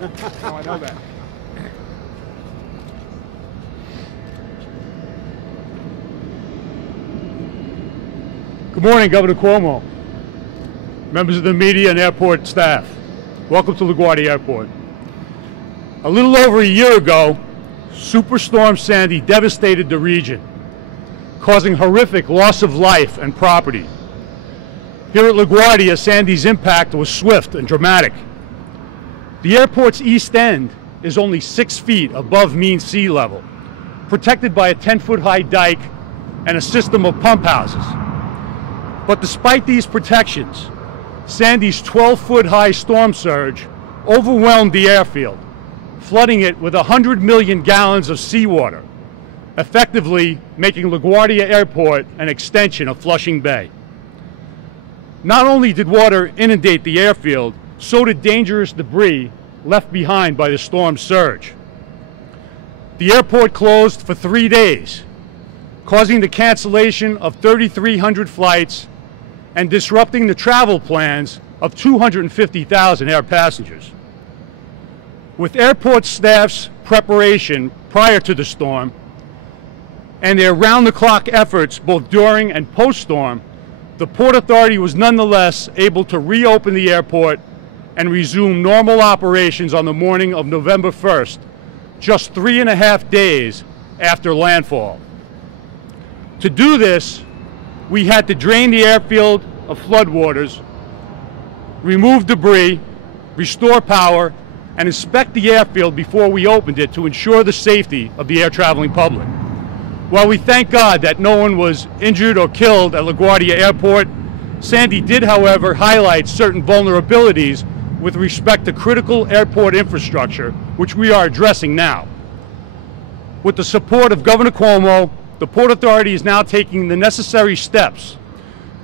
Oh, I know that. Good morning, Governor Cuomo, members of the media and airport staff. Welcome to LaGuardia Airport. A little over a year ago, Superstorm Sandy devastated the region, causing horrific loss of life and property. Here at LaGuardia, Sandy's impact was swift and dramatic. The airport's east end is only 6 feet above mean sea level, protected by a 10-foot-high dike and a system of pump houses. But despite these protections, Sandy's 12-foot-high storm surge overwhelmed the airfield, flooding it with 100 million gallons of seawater, effectively making LaGuardia Airport an extension of Flushing Bay. Not only did water inundate the airfield, so did dangerous debris left behind by the storm surge. The airport closed for 3 days, causing the cancellation of 3,300 flights and disrupting the travel plans of 250,000 air passengers. With airport staff's preparation prior to the storm and their round-the-clock efforts both during and post-storm, the Port Authority was nonetheless able to reopen the airport and resume normal operations on the morning of November 1st, just 3.5 days after landfall. To do this, we had to drain the airfield of floodwaters, remove debris, restore power, and inspect the airfield before we opened it to ensure the safety of the air traveling public. While we thank God that no one was injured or killed at LaGuardia Airport, Sandy did, however, highlight certain vulnerabilities with respect to critical airport infrastructure, which we are addressing now. With the support of Governor Cuomo, the Port Authority is now taking the necessary steps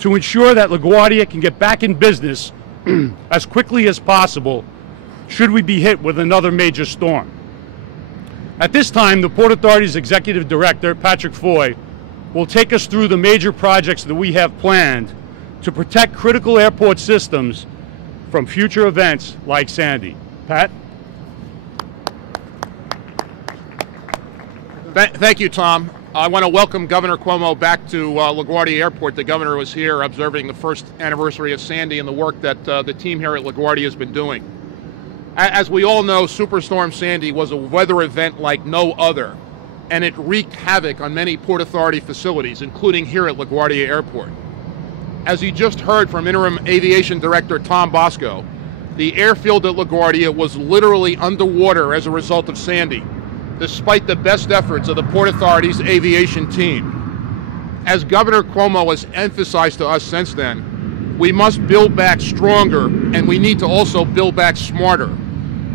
to ensure that LaGuardia can get back in business as quickly as possible should we be hit with another major storm. At this time, the Port Authority's Executive Director, Patrick Foy, will take us through the major projects that we have planned to protect critical airport systems from future events like Sandy. Pat? Thank you, Tom. I want to welcome Governor Cuomo back to LaGuardia Airport. The governor was here observing the first anniversary of Sandy and the work that the team here at LaGuardia has been doing. As we all know, Superstorm Sandy was a weather event like no other, and it wreaked havoc on many Port Authority facilities, including here at LaGuardia Airport. As you just heard from Interim Aviation Director Tom Bosco, the airfield at LaGuardia was literally underwater as a result of Sandy, despite the best efforts of the Port Authority's aviation team. As Governor Cuomo has emphasized to us since then, we must build back stronger, and we need to also build back smarter.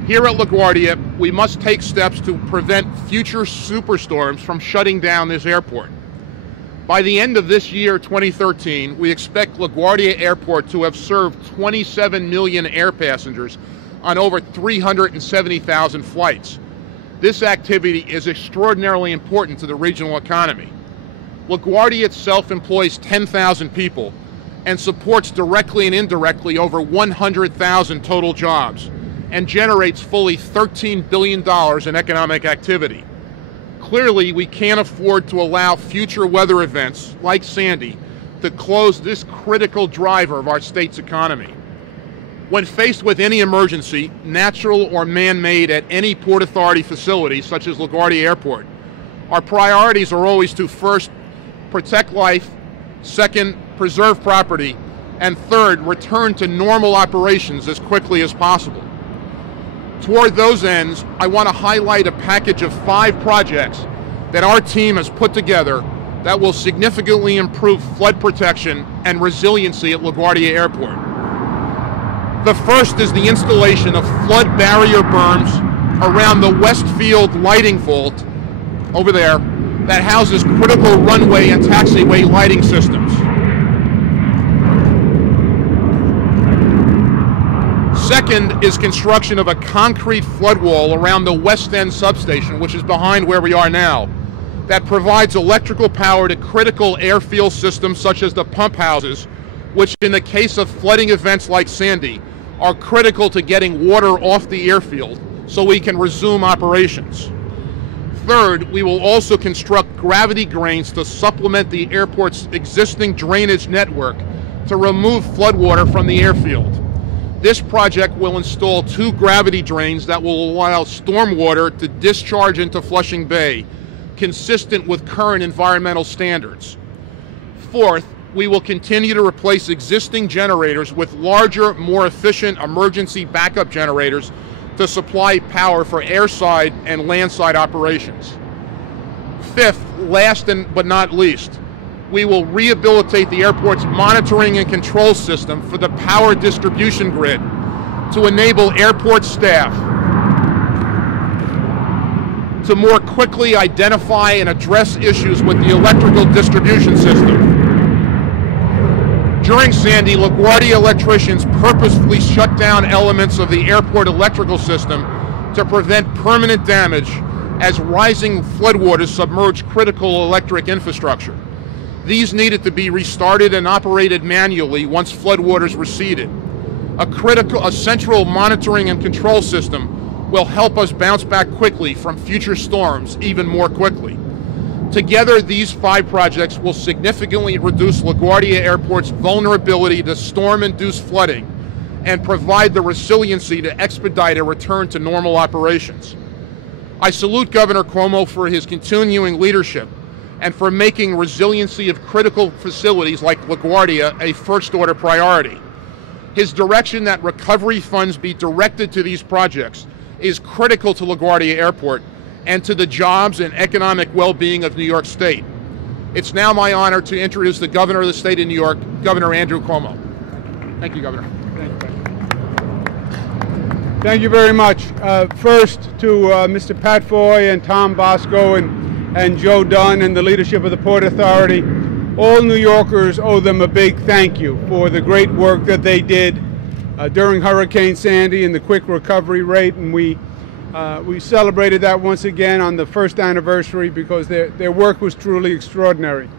Here at LaGuardia, we must take steps to prevent future superstorms from shutting down this airport. By the end of this year, 2013, we expect LaGuardia Airport to have served 27 million air passengers on over 370,000 flights. This activity is extraordinarily important to the regional economy. LaGuardia itself employs 10,000 people and supports directly and indirectly over 100,000 total jobs and generates fully $13 billion in economic activity. Clearly, we can't afford to allow future weather events like Sandy to close this critical driver of our state's economy. When faced with any emergency, natural or man-made at any Port Authority facility, such as LaGuardia Airport, our priorities are always to first, protect life, second, preserve property, and third, return to normal operations as quickly as possible. Toward those ends, I want to highlight a package of 5 projects that our team has put together that will significantly improve flood protection and resiliency at LaGuardia Airport. The first is the installation of flood barrier berms around the Westfield lighting vault over there that houses critical runway and taxiway lighting systems. Second is construction of a concrete flood wall around the West End substation, which is behind where we are now, that provides electrical power to critical airfield systems such as the pump houses, which in the case of flooding events like Sandy, are critical to getting water off the airfield so we can resume operations. Third, we will also construct gravity drains to supplement the airport's existing drainage network to remove floodwater from the airfield. This project will install 2 gravity drains that will allow stormwater to discharge into Flushing Bay, consistent with current environmental standards. Fourth, we will continue to replace existing generators with larger, more efficient emergency backup generators to supply power for airside and landside operations. Fifth, last but not least, we will rehabilitate the airport's monitoring and control system for the power distribution grid to enable airport staff to more quickly identify and address issues with the electrical distribution system. During Sandy, LaGuardia electricians purposefully shut down elements of the airport electrical system to prevent permanent damage as rising floodwaters submerged critical electric infrastructure. These needed to be restarted and operated manually once floodwaters receded. A central monitoring and control system will help us bounce back quickly from future storms even more quickly. Together, these 5 projects will significantly reduce LaGuardia Airport's vulnerability to storm-induced flooding and provide the resiliency to expedite a return to normal operations. I salute Governor Cuomo for his continuing leadership and for making resiliency of critical facilities like LaGuardia a first-order priority. His direction that recovery funds be directed to these projects is critical to LaGuardia Airport and to the jobs and economic well-being of New York State. It's now my honor to introduce the Governor of the State of New York, Governor Andrew Cuomo. Thank you, Governor. Thank you very much. First to Mr. Pat Foy and Tom Bosco and Joe Dunn and the leadership of the Port Authority. All New Yorkers owe them a big thank you for the great work that they did during Hurricane Sandy and the quick recovery rate, and we celebrated that once again on the first anniversary because their work was truly extraordinary.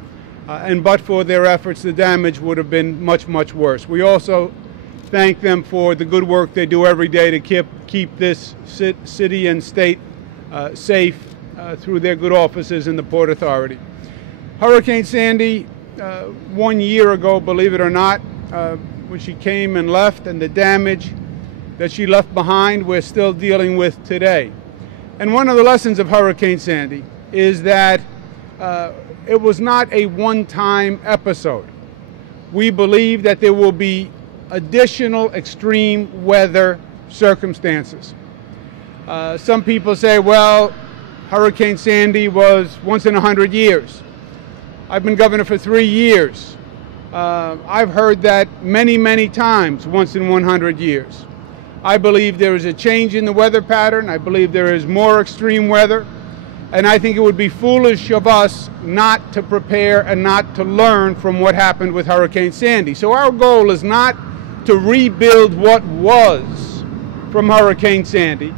And but for their efforts, the damage would have been much, much worse. We also thank them for the good work they do every day to keep this city and state safe through their good offices in the Port Authority. Hurricane Sandy, 1 year ago, believe it or not, when she came and left, and the damage that she left behind, we're still dealing with today. And one of the lessons of Hurricane Sandy is that it was not a one-time episode. We believe that there will be additional extreme weather circumstances. Some people say, well, Hurricane Sandy was once in 100 years. I've been governor for 3 years. I've heard that many, many times, once in 100 years. I believe there is a change in the weather pattern. I believe there is more extreme weather. And I think it would be foolish of us not to prepare and not to learn from what happened with Hurricane Sandy. So our goal is not to rebuild what was from Hurricane Sandy.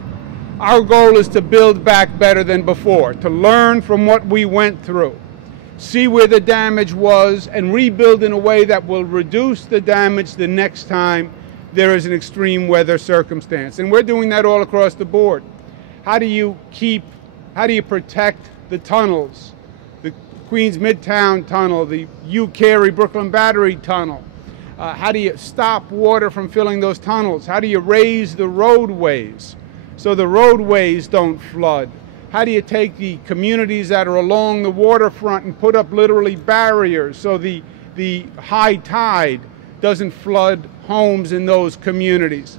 Our goal is to build back better than before, to learn from what we went through, see where the damage was, and rebuild in a way that will reduce the damage the next time there is an extreme weather circumstance. And we're doing that all across the board. How do you protect the tunnels, the Queens Midtown Tunnel, the U Carey Brooklyn Battery Tunnel? How do you stop water from filling those tunnels? How do you raise the roadways so the roadways don't flood? How do you take the communities that are along the waterfront and put up literally barriers so the high tide doesn't flood homes in those communities?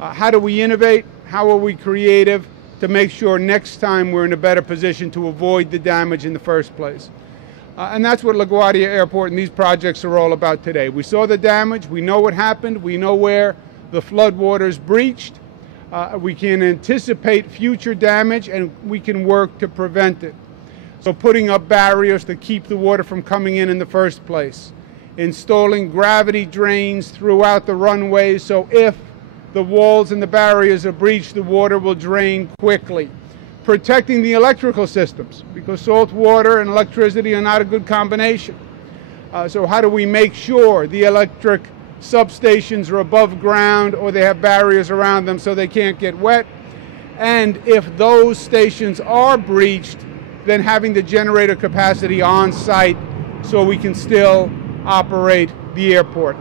How do we innovate? How are we creative to make sure next time we're in a better position to avoid the damage in the first place? And that's what LaGuardia Airport and these projects are all about today. We saw the damage. We know what happened. We know where the floodwaters breached. We can anticipate future damage, and we can work to prevent it. So putting up barriers to keep the water from coming in the first place. Installing gravity drains throughout the runways, so if the walls and the barriers are breached, the water will drain quickly. Protecting the electrical systems, because salt water and electricity are not a good combination. So how do we make sure the electric substations are above ground or they have barriers around them so they can't get wet. And if those stations are breached, then having the generator capacity on site so we can still operate the airport.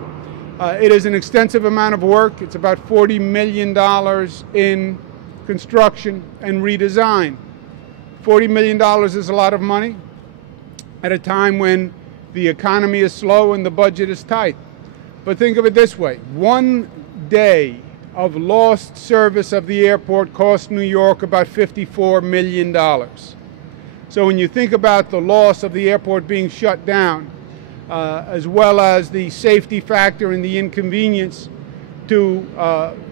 It is an extensive amount of work. It's about $40 million in construction and redesign. $40 million is a lot of money at a time when the economy is slow and the budget is tight. But think of it this way. One day of lost service of the airport cost New York about $54 million. So when you think about the loss of the airport being shut down, as well as the safety factor and the inconvenience to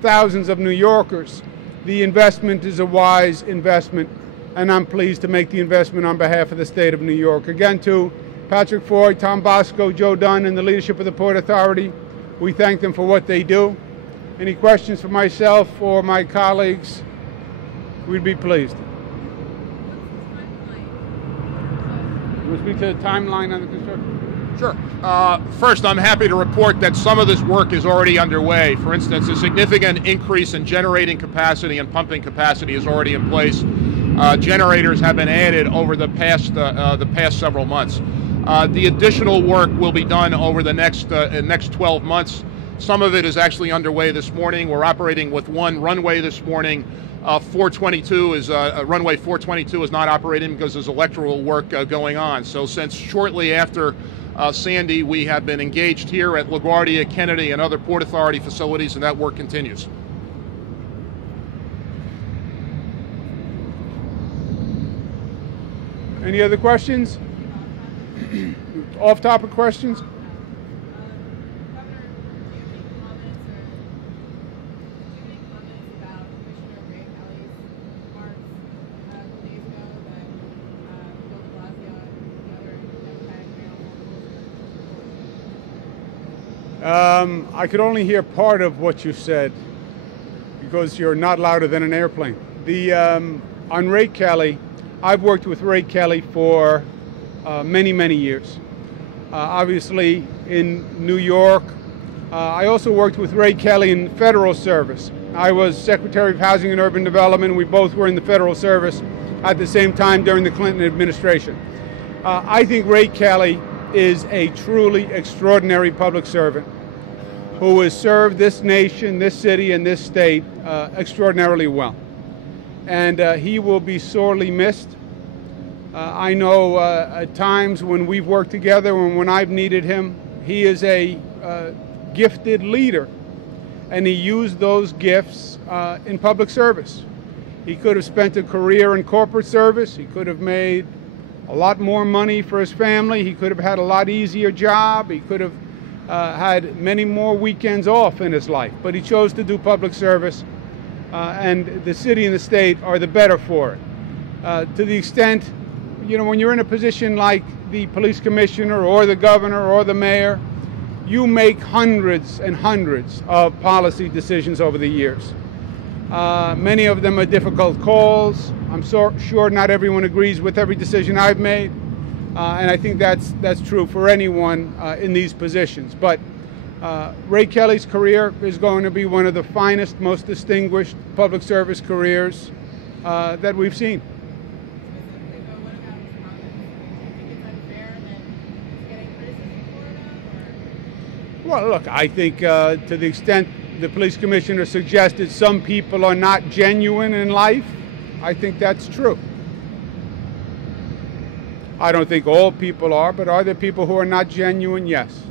thousands of New Yorkers, the investment is a wise investment, and I'm pleased to make the investment on behalf of the state of New York. Again, to Patrick Foy, Tom Bosco, Joe Dunn, and the leadership of the Port Authority, we thank them for what they do. Any questions for myself or my colleagues? We'd be pleased. You want to speak to the timeline on the construction? Sure. First, I'm happy to report that some of this work is already underway. For instance, a significant increase in generating capacity and pumping capacity is already in place. Generators have been added over the past several months. The additional work will be done over the next 12 months. Some of it is actually underway this morning. We're operating with one runway this morning. 422 is runway 422 is not operating because there's electrical work going on. So since shortly after Sandy, we have been engaged here at LaGuardia, Kennedy, and other Port Authority facilities, and that work continues. Any other questions? Off-topic questions? I could only hear part of what you said because you're not louder than an airplane. On Ray Kelly, I've worked with Ray Kelly for many, many years. Obviously in New York. I also worked with Ray Kelly in federal service. I was Secretary of Housing and Urban Development. We both were in the federal service at the same time during the Clinton administration. I think Ray Kelly is a truly extraordinary public servant who has served this nation, this city, and this state extraordinarily well. And he will be sorely missed. I know at times when we've worked together and when I've needed him, he is a gifted leader, and he used those gifts in public service. He could have spent a career in corporate service. He could have made a lot more money for his family. He could have had a lot easier job. He could have had many more weekends off in his life, but he chose to do public service, and the city and the state are the better for it. To the extent, you know, when you're in a position like the police commissioner or the governor or the mayor, you make hundreds and hundreds of policy decisions over the years. Many of them are difficult calls. I'm sure not everyone agrees with every decision I've made. And I think that's true for anyone in these positions. But Ray Kelly's career is going to be one of the finest, most distinguished public service careers that we've seen. Well, look, I think to the extent the police commissioner suggested some people are not genuine in life, I think that's true. I don't think all people are, but are there people who are not genuine? Yes.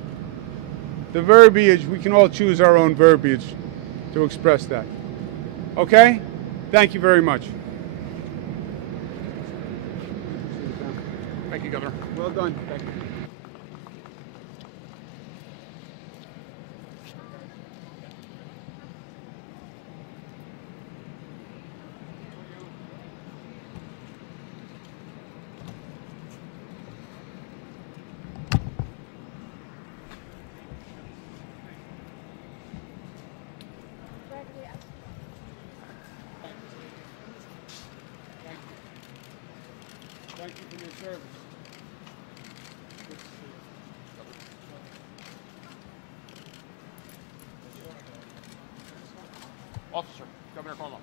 The verbiage, we can all choose our own verbiage to express that. Okay? Thank you very much. Thank you, Governor. Well done. Thank you. Thank you for your service. Officer, Governor Cuomo.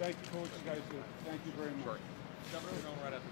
Thank you for what you guys do. Thank you very much. Sure. Governor, we're going right at the